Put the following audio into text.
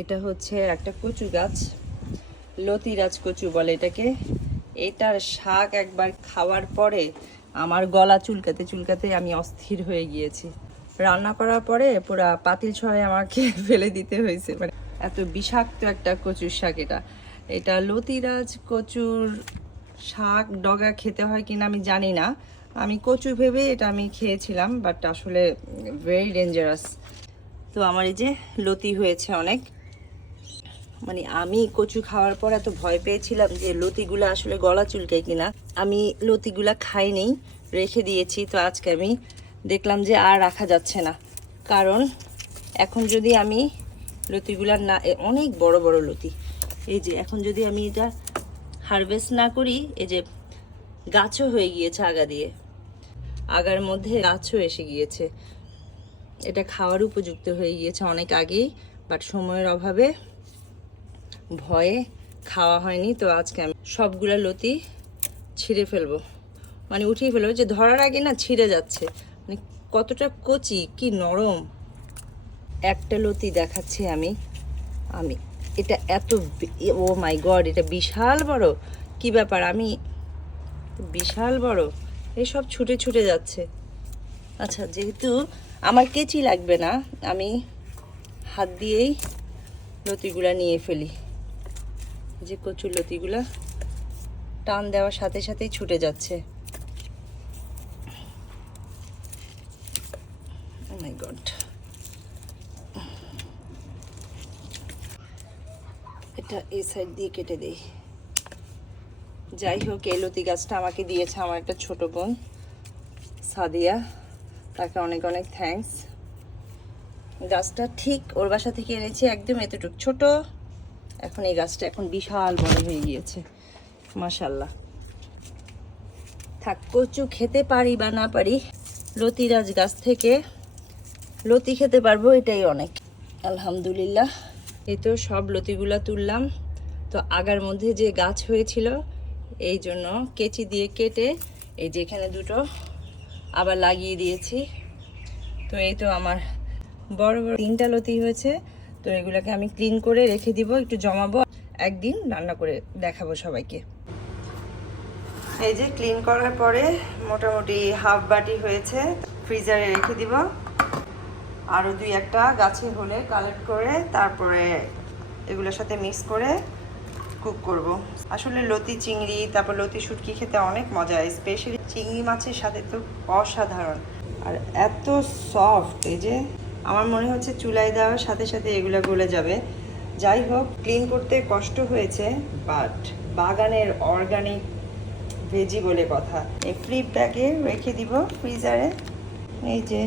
এটা হচ্ছে একটা কচু গাছ, লতিরাজ কচু বলে এটাকে। এটার শাক একবার খাওয়ার পরে আমার গলা চুলকাতে চুলকাতে আমি অস্থির হয়ে গিয়েছি। রান্না করার পরে পুরা পাতিল ছড়াই আমাকে ফেলে দিতে হয়েছে, মানে এত বিষাক্ত একটা কচুর শাক এটা। এটা লতিরাজ কচুর শাক ডগা খেতে হয় কিনা আমি জানি না, আমি কচু ভেবে এটা আমি খেয়েছিলাম, বাট আসলে ভেরি ডেঞ্জারাস। তো আমার এই যে লতি হয়েছে অনেক, মানে আমি কচু খাওয়ার পর এত ভয় পেয়েছিলাম যে লতিগুলা আসলে গলা চুলকায় কিনা। আমি লতিগুলা খাইনি, রেখে দিয়েছি। তো আজকে আমি দেখলাম যে আর রাখা যাচ্ছে না, কারণ এখন যদি আমি লতিগুলা না, অনেক বড় বড় লতি, এই যে এখন যদি আমি এটা হারভেস্ট না করি, এই যে গাছও হয়ে গিয়েছে আগা দিয়ে, আগার মধ্যে গাছও এসে গিয়েছে। এটা খাওয়ার উপযুক্ত হয়ে গিয়েছে অনেক আগেই, বাট সময়ের অভাবে ভয়ে খাওয়া হয়নি। তো আজকে আমি সবগুলা লতি ছিঁড়ে ফেলবো, মানে উঠিয়ে ফেলবো, যে ধরার আগে না ছিঁড়ে যাচ্ছে, মানে কতটা কচি, কি নরম। একটা লতি দেখাচ্ছি আমি আমি এটা এত, ও মাই গড, এটা বিশাল বড়। কি ব্যাপার, আমি বিশাল বড়, এসব ছুটে ছুটে যাচ্ছে। আচ্ছা, যেহেতু আমার কেচি লাগবে না, আমি হাত দিয়েই লতিগুলা নিয়ে ফেলি। যে কচুর লতিগুলা টান দেওয়ার সাথে সাথেই ছুটে যাচ্ছে। ও মাই গড, এটা এই সাইড দিয়ে কেটে দেই। যাই হোক, এই লতি গাছটা আমাকে দিয়েছে আমার একটা ছোট বোন সাদিয়া, তাকে অনেক অনেক থ্যাঙ্কস। গাছটা ঠিক ওর বাসা থেকে এনেছি, একদম এতটুকু ছোট, এখন এই গাছটা এখন বিশাল বড় হয়ে গিয়েছে, মাশাল্লাহ। থাক, কচু খেতে পারি বা না পারি, লতিরাজ গাছ থেকে লতি খেতে পারবো, এটাই অনেক, আলহামদুলিল্লাহ। এই তো সব লতিগুলা তুললাম। তো আগার মধ্যে যে গাছ হয়েছিল, এই জন্য কেচি দিয়ে কেটে এই যে এখানে দুটো আবার লাগিয়ে দিয়েছি। তো এই তো আমার বড় বড় 3টা লতি হয়েছে। তো এগুলোকে আমি ক্লিন করে রেখে দিব, একটু জমাবো, একদিন রান্না করে দেখাবো সবাইকে। এই যে ক্লিন করার পরে মোটামুটি হাফ বাটি হয়েছে, ফ্রিজারে রেখে দিব। আরও 2-1টা গাছে হলে কালেক্ট করে তারপরে এগুলোর সাথে মিক্স করে কুক করব। আসলে লতি চিংড়ি, তারপর লতি শুটকি খেতে অনেক মজা, স্পেশালি চিংড়ি মাছের সাথে তো অসাধারণ, আর এত সফট। এই যে আমার মনে হচ্ছে চুলায় দেওয়ার সাথে সাথে এগুলো গলে যাবে। যাই হোক, ক্লিন করতে কষ্ট হয়েছে, বাট বাগানের অর্গানিক ভেজি বলে কথা। এই ফ্লিপ ব্যাগে রেখে দিব ফ্রিজারে। এই যে